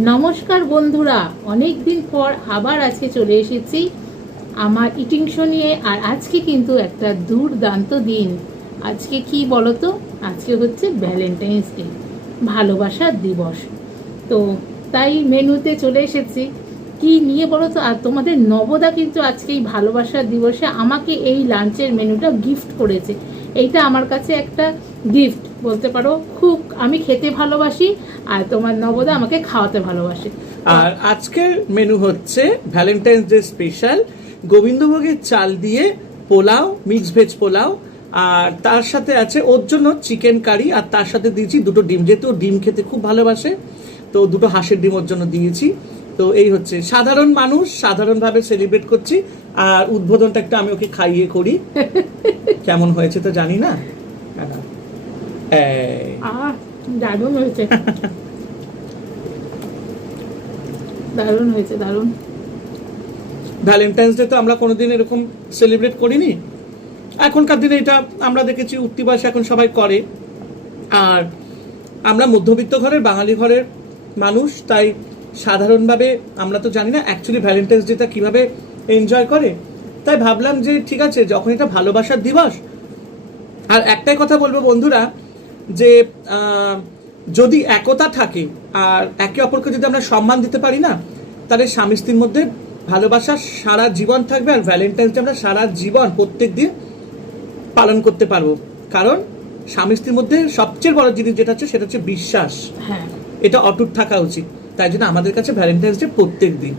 নমস্কার বন্ধুরা, অনেক দিন পর আবার আজকে চলে এসেছি আমার ইটিং শো নিয়ে। আর আজকে কিন্তু একটা দুর্দান্ত দিন। আজকে কি বলতো, আজকে হচ্ছে ভ্যালেন্টাইন্স ডে, ভালোবাসার দিবস। তো তাই মেনুতে চলে এসেছি কি নিয়ে বলো তো। আর তোমাদের নবদা কিন্তু আজকে এই ভালোবাসার দিবসে আমাকে এই লাঞ্চের মেনুটা গিফট করেছে। এইটা আমার কাছে একটা গিফট বলতে পারো। খুব আমি খেতে ভালোবাসি, আর তোমার নবদা আমাকে খাওয়াতে ভালোবাসে। আর আজকের মেনু হচ্ছে ভ্যালেন্টাইন্স ডে স্পেশাল গোবিন্দভোগের চাল দিয়ে পোলাও, মিক্স ভেজ পোলাও। আর তার সাথে আছে ওর জন্য চিকেন কারি, আর তার সাথে দিয়েছি দুটো ডিম, যেহেতু ও ডিম খেতে খুব ভালোবাসে, তো দুটো হাঁসের ডিম ওর জন্য দিয়েছি। তো এই হচ্ছে সাধারণ মানুষ, সাধারণভাবে সেলিব্রেট করছি। আর উদ্বোধনটা একটু আমি ওকে খাইয়ে করি। কেমন হয়েছে তো জানি না। দারুণ হয়েছে, দারুণ হয়েছে, দারুণ। ভ্যালেন্টাইন্স ডে তো আমরা কোনোদিন এরকম সেলিব্রেট করিনি। এখনকার দিনে এটা আমরা দেখেছি উঠতি বয়সে এখন সবাই করে। আর আমরা মধ্যবিত্ত ঘরের, বাঙালি ঘরের মানুষ, তাই সাধারণভাবে আমরা তো জানি না অ্যাকচুয়ালি ভ্যালেন্টাইন্স ডেটা কিভাবে এনজয় করে। তাই ভাবলাম যে ঠিক আছে, যখন এটা ভালোবাসার দিবস। আর একটাই কথা বলবো বন্ধুরা, যে যদি একতা থাকে আর একে অপরকে যদি আমরা সম্মান দিতে পারি না, তাহলে স্বামী স্ত্রীর মধ্যে ভালোবাসা সারা জীবন থাকবে। আর ভ্যালেন্টাইন্স ডে আমরা সারা জীবন প্রত্যেক দিন পালন করতে পারবো। কারণ স্বামী স্ত্রীর মধ্যে সবচেয়ে বড় জিনিস যেটা হচ্ছে সেটা হচ্ছে বিশ্বাস। হ্যাঁ, এটা অটুট থাকা উচিত। তাই জন্য আমাদের কাছে ভ্যালেন্টাইন্স ডে প্রত্যেক দিন।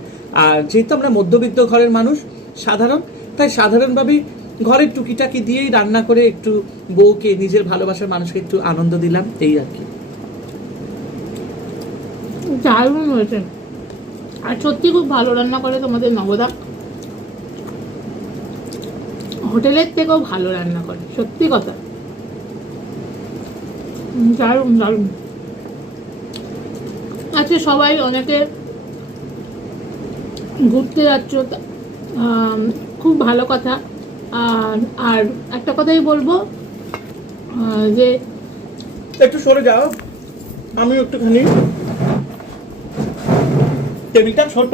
আর যেহেতু আমরা মধ্যবিত্ত ঘরের মানুষ, সাধারণ, তাই সাধারণভাবেই ঘরের টুকিটাকি দিয়েই রান্না করে একটু বউকে, নিজের ভালোবাসার মানুষকে একটু আনন্দ দিলাম, এই আর কি। দারুণ হয়েছে। আর সত্যি খুব ভালো রান্না করে তোমাদের নবদা। হোটেলের থেকেও ভালো রান্না করে, সত্যি কথা। দারুণ দারুণ। আচ্ছা, সবাই অনেকে ঘুরতে যাচ্ছ, খুব ভালো কথা। আর একটা কথাই বলবো, যে একটু সরে যাও, আমি একটুখানি। টেবিলটা ছোট,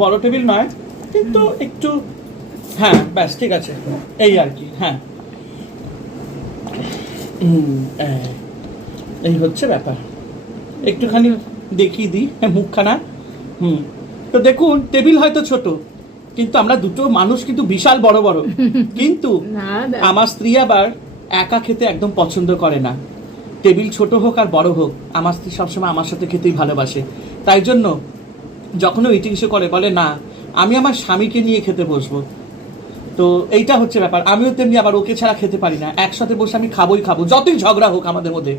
বড় টেবিল নয়, কিন্তু একটু, হ্যাঁ ব্যাস ঠিক আছে, এই আর কি। হ্যাঁ, এই হচ্ছে ব্যাপার। একটুখানি দেখিয়ে দিই মুখখানা। তো দেখুন, টেবিল হয়তো ছোট, কিন্তু আমরা দুটো মানুষ কিন্তু বিশাল বড় বড়। কিন্তু আমার স্ত্রী আবার একা খেতে একদম পছন্দ করে না। টেবিল ছোট হোক আর বড় হোক, আমার স্ত্রী সবসময় আমার সাথে খেতেই ভালোবাসে। তাই জন্য যখনও ইটিং শো করে বলে না, আমি আমার স্বামীকে নিয়ে খেতে বসবো। তো এইটা হচ্ছে ব্যাপার। আমিও তেমনি, আবার ওকে ছাড়া খেতে পারি না। একসাথে বসে আমি খাবোই খাবো, যতই ঝগড়া হোক আমাদের মধ্যে,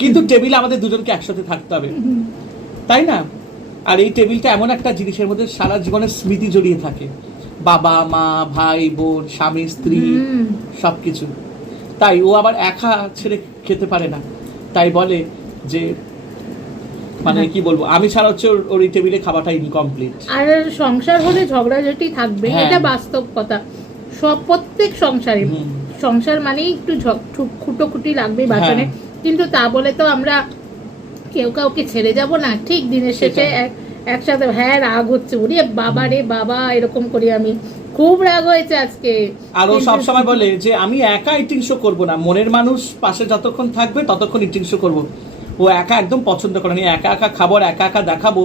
কিন্তু টেবিলে আমাদের দুজনকে একসাথে থাকতে হবে, তাই না? আর এই টেবিলটা এমন একটা জিনিসের মধ্যে সারা জীবনের স্মৃতি জড়িয়ে থাকে, বাবা মা, ভাই বোন, স্বামী স্ত্রী, সবকিছু। তাই ও আবার একা ছেড়ে খেতে পারে না। তাই বলে যে, মানে কি বলবো, আমি ছাড়া হচ্ছে ওর এই টেবিলে খাওয়াটা ইনকমপ্লিট। আর সংসার হলে ঝগড়াঝাটি থাকবে, এটা বাস্তব কথা। সব প্রত্যেক সংসারে, সংসার মানেই একটু খুঁটোখুটি লাগবে বাসনে। কিন্তু তা বলে তো আমরা কেউ কাউকে ছেড়ে যাব না। ঠিক দিনের শেষে একসাথে, হ্যাঁ রাগ হচ্ছে, ওরে বাবা রে বাবা, এরকম করি। আমি খুব রাগ হয়েছে আজকে। আর ও সবসময় বলে যে আমি একা ইটিং শো করবো না, মনের মানুষ পাশে যতক্ষণ থাকবে ততক্ষণ ইটিং শো করবো। ও একা একদম পছন্দ করে না, একা একা খাবো, একা একা দেখাবো,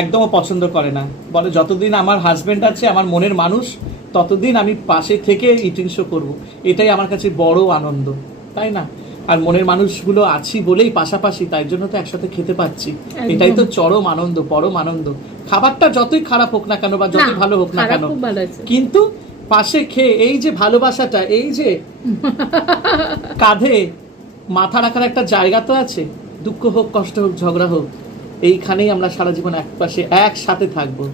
একদম পছন্দ করে না। বলে যতদিন আমার হাজবেন্ড আছে, আমার মনের মানুষ, ততদিন আমি পাশে থেকে ইটিং শো করবো। এটাই আমার কাছে বড় আনন্দ, তাই না? আর মনের মানুষগুলো আছি বলেই পাশাপাশি, তাই জন্য তো একসাথে খেতে পাচ্ছি। এটাই তো চরম আনন্দ, পরম আনন্দ। খাবারটা যতই খারাপ হোক না কেন, বা যতই ভালো হোক না কেন, কিন্তু পাশে খেয়ে এই যে ভালোবাসাটা, এই যে কাঁধে মাথা রাখার একটা জায়গা তো আছে। দুঃখ হোক, কষ্ট হোক, ঝগড়া হোক, এইখানেই আমরা সারা জীবন একপাশে একসাথে থাকবো,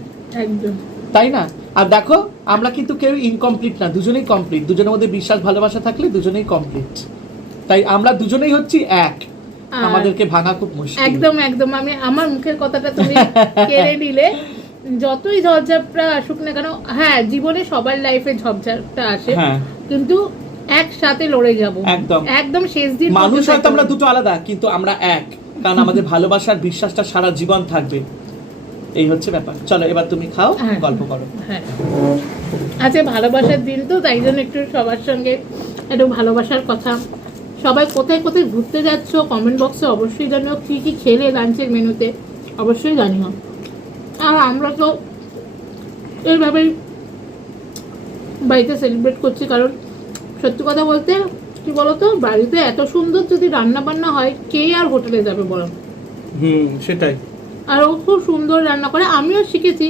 একদম, তাই না? আর দেখো, আমরা কিন্তু কেউ ইনকমপ্লিট না, দুজনেই কমপ্লিট। দুজনের মধ্যে বিশ্বাস ভালোবাসা থাকলে দুজনেই কমপ্লিট। তাই আমরা দুজনেই হচ্ছি এক, আমাদেরকে ভাঙা খুব মুশকিল। একদম একদম। আমি আমার মুখের কথাটা তুমি কেড়ে নিলে। যতই ঝড়ঝাপটা আসুক না কেন, হ্যাঁ জীবনে সবার লাইফে ঝড়ঝাপটা আসে, কিন্তু একসাথে লড়ে যাব। একদম একদম শেষ দিন। মানুষ হয়তো আমরা দুটো আলাদা, কিন্তু আমরা এক। কারণ আমাদের ভালোবাসার বিশ্বাসটা সারা জীবন থাকবে। এই হচ্ছে ব্যাপার। চলো এবার তুমি খাও, হ্যাঁ। গল্প করো। হ্যাঁ, আজকে ভালোবাসার দিন, তো তাই জন্য একটু সবার সঙ্গে একটু ভালোবাসার কথা। সবাই কোথায় কোথায় ঘুরতে যাচ্ছ কমেন্ট বক্সে অবশ্যই জানিও, কী কী খেলে লাঞ্চের মেনুতে অবশ্যই জানিও। আর আমরা তো এইভাবেই বাড়িতে সেলিব্রেট করছি, কারণ সত্যি কথা বলতে কি বলতো, বাড়িতে এত সুন্দর যদি রান্না বান্না হয়, কে আর হোটেলে যাবে বলো। সেটাই। আর ও খুব সুন্দর রান্না করে, আমিও শিখেছি,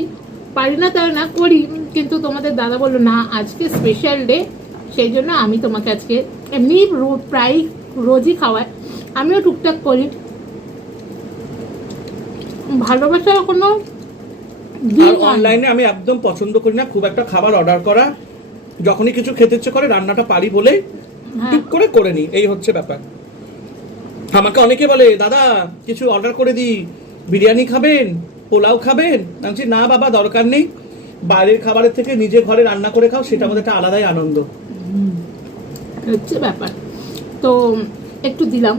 পারি না তাই না, করি, কিন্তু তোমাদের দাদা বললো না আজকে স্পেশাল ডে, সেই জন্য আমি তোমাকে আজকে, এমনি প্রায় রোজই খাওয়াই, আমিও টুকটাক করি। ভালোবাসার কোনো আর অনলাইনে আমি একদম পছন্দ করি না খুব একটা খাবার অর্ডার করা। যখনই কিছু খেতে ইচ্ছে করে রান্নাটা পারি বলে টুক করে করে নিই, এই হচ্ছে ব্যাপার। আমাকে অনেকে বলে দাদা কিছু অর্ডার করে দিই, বিরিয়ানি খাবেন, পোলাও খাবেন, আমি বলছি না বাবা দরকার নেই, বাইরের খাবারের থেকে নিজে ঘরে রান্না করে খাও, সেটা আমাদের একটা আলাদাই আনন্দ হচ্ছে ব্যাপার। তো একটু দিলাম,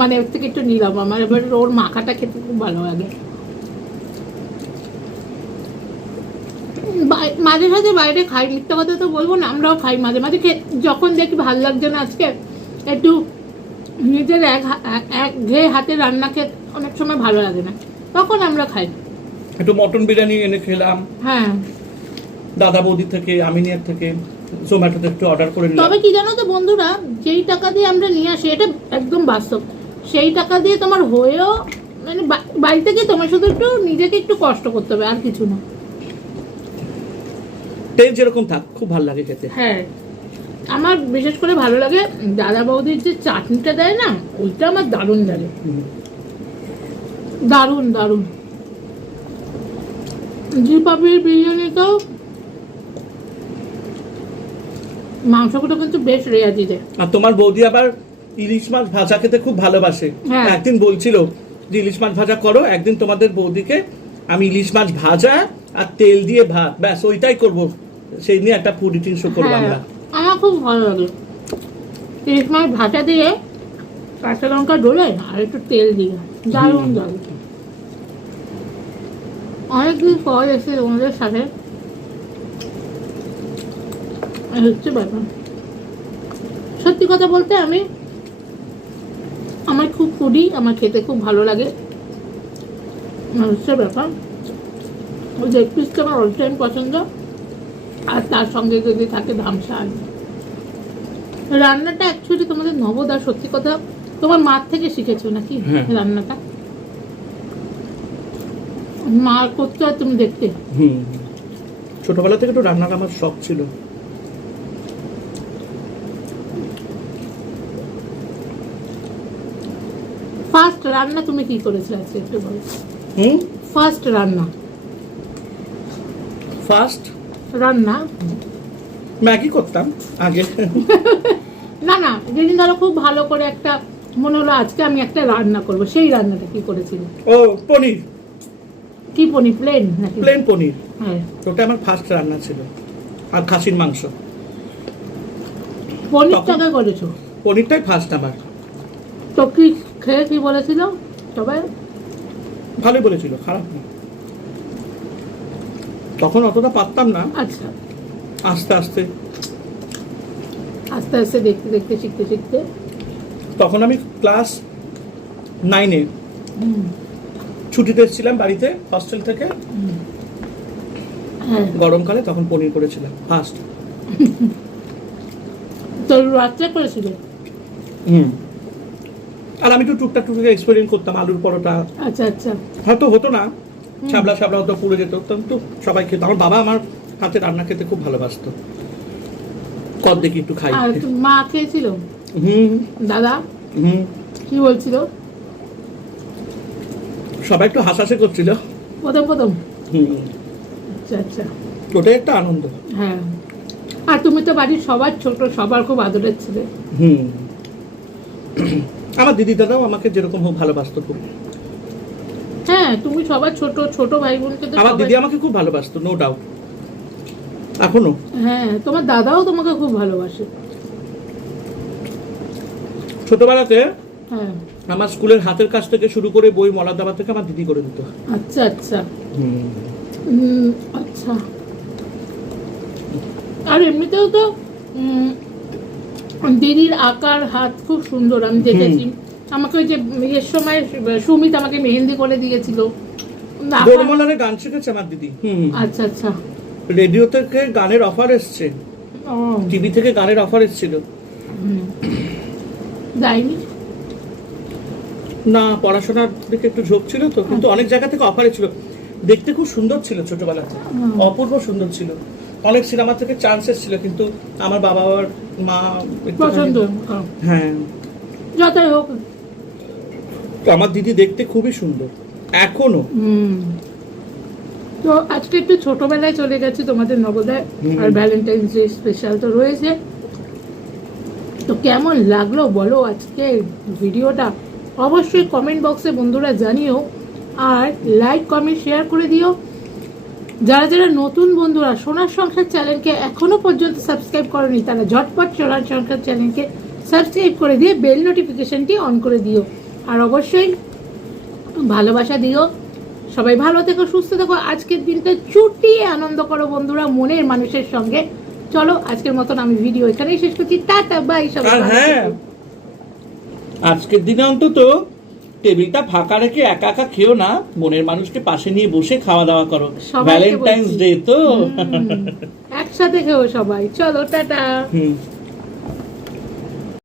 মানে ওর থেকে একটু নিলাম, আমার এবার ওর মাখাটা খেতে খুব ভালো লাগে। মাঝে সাঝে বাইরে খাই, মিথ্যা কথা তো বলবো না, আমরাও খাই মাঝে মাঝে, যখন দেখি ভাল লাগছে না আজকে, একটু নিজের এক ঘেয়ে হাতে রান্না খেতে অনেক সময় ভালো লাগে না, তখন আমরা খাই। একটু মটন বিরিয়ানি এনে খেলাম, হ্যাঁ, দাদা বৌদি থেকে, আমিনিয়ার থেকে, জোম্যাটোতে একটু অর্ডার করে নিলাম। তবে কি জানো তো বন্ধুরা, যেই টাকা দিয়ে আমরা নিয়ে আসি, এটা একদম বাস্তব, সেই টাকা দিয়ে তোমার হয়েও, মানে বাড়িতে গিয়ে তোমার শুধু একটু নিজেকে একটু কষ্ট করতে হবে, আর কিছু না। তেল যেরকম থাক খুব ভালো লাগে খেতে। হ্যাঁ, আমার বিশেষ করে ভালো লাগে দাদা বৌদির যে চাটনিটা দেয় না, ওইটা আমার দারুণ লাগে, দারুণ দারুণ। জিপাপির বিরিয়ানিটাও মাংসগুলো কিন্তু বেশ রেয়াজি দেয়। আর তোমার বৌদি আবার ইলিশ মাছ ভাজা খেতে খুব ভালোবাসে। হ্যাঁ। একদিন বলছিল যে ইলিশ মাছ ভাজা করো, একদিন তোমাদের বৌদিকে আমি ইলিশ মাছ ভাজা আর তেল দিয়ে ভাত, ব্যাস ওইটাই করবো, সেই নিয়ে একটা ফুড ইটিং শো করবো আমরা। আমার খুব ভালো লাগে ইলিশ মাছ ভাজা দিয়ে কাঁচা লঙ্কা ডলে আর একটু তেল দিয়ে, দারুণ দারুণ। অনেকদিন পর এসে তোমাদের সাথে, হচ্ছে ব্যাপার। সত্যি কথা বলতে আমার খুব ফুডি, আমার খেতে খুব ভালো লাগে, হচ্ছে ব্যাপার। ওই লেগ পিসটা আমার অল টাইম পছন্দ, আর তার সঙ্গে যদি থাকে ধামসা। রান্নাটা অ্যাকচুয়ালি তোমাদের নবদা, সত্যি কথা তোমার মার থেকে শিখেছো নাকি রান্নাটা? মা করতে আর তুমি দেখতে? ছোটবেলা থেকে তো রান্নার আমার শখ ছিল। ফার্স্ট রান্না তুমি কি করেছিলে আজকে একটু বলো। ফার্স্ট রান্না ম্যাগি করতাম আগে। না, যেদিন ধরো খুব ভালো করে একটা মনে হলো আজকে আমি একটা রান্না করব, সেই রান্নাটা কি করেছিলে? ও পনির। কি পনির? প্লেন নাকি? প্লেন পনির। হ্যাঁ, ওটা আমার ফার্স্ট রান্না ছিল। আর খাসির মাংস। পনিরটাকে করেছো? পনিরটাই ফার্স্ট আমার। তো কি খেয়ে কি বলেছিল সবাই? ভালোই বলেছিল, খারাপ না। তখন অতটা পারতাম না। আচ্ছা, আস্তে আস্তে দেখতে দেখতে শিখতে তখন আমি ক্লাস 9-এ ছুটিতে এসেছিলাম বাড়িতে হস্টেল থেকে, গরমকালে, তখন পনির করেছিলাম ফার্স্ট। তো রাত্রে করেছিল? আর আমি একটু টুকটাক এক্সপেরিমেন্ট করতাম, আলুর পরোটা। আচ্ছা, হয়তো হতো না, ছাবলা হতো, পুড়ে যেত, কিন্তু সবাই খেত। আমার বাবা আমার হাতে রান্না খেতে খুব ভালোবাসতো। কর দেখি একটু খাই। আর মা খেয়েছিল? দাদা কি বলছিল? সবাই একটু হাসাহাসি করছিল প্রথম। আচ্ছা, ওটাই একটা আনন্দ। হ্যাঁ, আর তুমি তো বাড়ির সবার ছোট, সবার খুব আদরের ছিলে। আমার দিদি দাদাও আমাকে যেরকম হোক ভালোবাসতো খুব। হ্যাঁ, তুমি সবার ছোট ভাই বোনকে তো আমার দিদি আমাকে খুব ভালোবাসতো, নো ডাউট, এখনো। হ্যাঁ, তোমার দাদাও তোমাকে খুব ভালোবাসে। ছোটবেলাতে আমার স্কুলের হাতের কাজ থেকে শুরু করে বই মলার দাবা থেকে আমার দিদি করে দিত। আচ্ছা আচ্ছা আচ্ছা। আর এমনিতেও তো দিদির আঁকার হাত খুব সুন্দর, আমি দেখেছি। আমাকে ওই যে এর সময় সুমিত আমাকে মেহেন্দি করে দিয়েছিল। বড়মলারে গান শিখেছে আমার দিদি। আচ্ছা আচ্ছা। রেডিও থেকে গানের অফার এসছে, টিভি থেকে গানের অফার এসেছিল। যাইনি না, পড়াশোনার দিকে একটু ঝোঁক ছিল তো, কিন্তু অনেক জায়গা থেকে অফার ছিল। দেখতে খুব সুন্দর ছিল ছোটবেলাতে, অপূর্ব সুন্দর ছিল। অনেক সিনেমা থেকে চান্স এসেছিল, কিন্তু আমার বাবা আর মা পছন্দ। হ্যাঁ, যতই হোক আমার দিদি দেখতে খুবই সুন্দর এখনো। তো আজকে একটু ছোটবেলায় চলে গেছি তোমাদের নবোদয়, আর ভ্যালেন্টাইন্স ডে স্পেশাল তো রয়েছে। তো কেমন লাগলো বলো আজকে ভিডিওটা, অবশ্যই কমেন্ট বক্সে বন্ধুরা জানিও, আর লাইক কমেন্ট শেয়ার করে দিও। যারা যারা নতুন বন্ধুরা সোনার সংসার চ্যানেলকে এখনো পর্যন্ত সাবস্ক্রাইব করনি, তারা ঝটপট সোনার সংসার চ্যানেলকে সাবস্ক্রাইব করে দিয়ে বেল নোটিফিকেশনটি অন করে দিও। আর অবশ্যই ভালোবাসা দিও। সবাই ভালো থেকো, সুস্থ থেকো। আজকের দিনটা চুটিয়ে আনন্দ করো বন্ধুরা মনের মানুষের সঙ্গে। চলো আজকের মতন আমি ভিডিও এখানেই শেষ করছি। টাটা বাই সবাই। হ্যাঁ, আজকের দিনে অন্তত টেবিলটা ফাঁকা রেখে একা একা খেও না, মনের মানুষকে পাশে নিয়ে বসে খাওয়া দাওয়া করো। ভ্যালেন্টাইন্স ডে তো একসাথে খেও সবাই। চলো টাটা।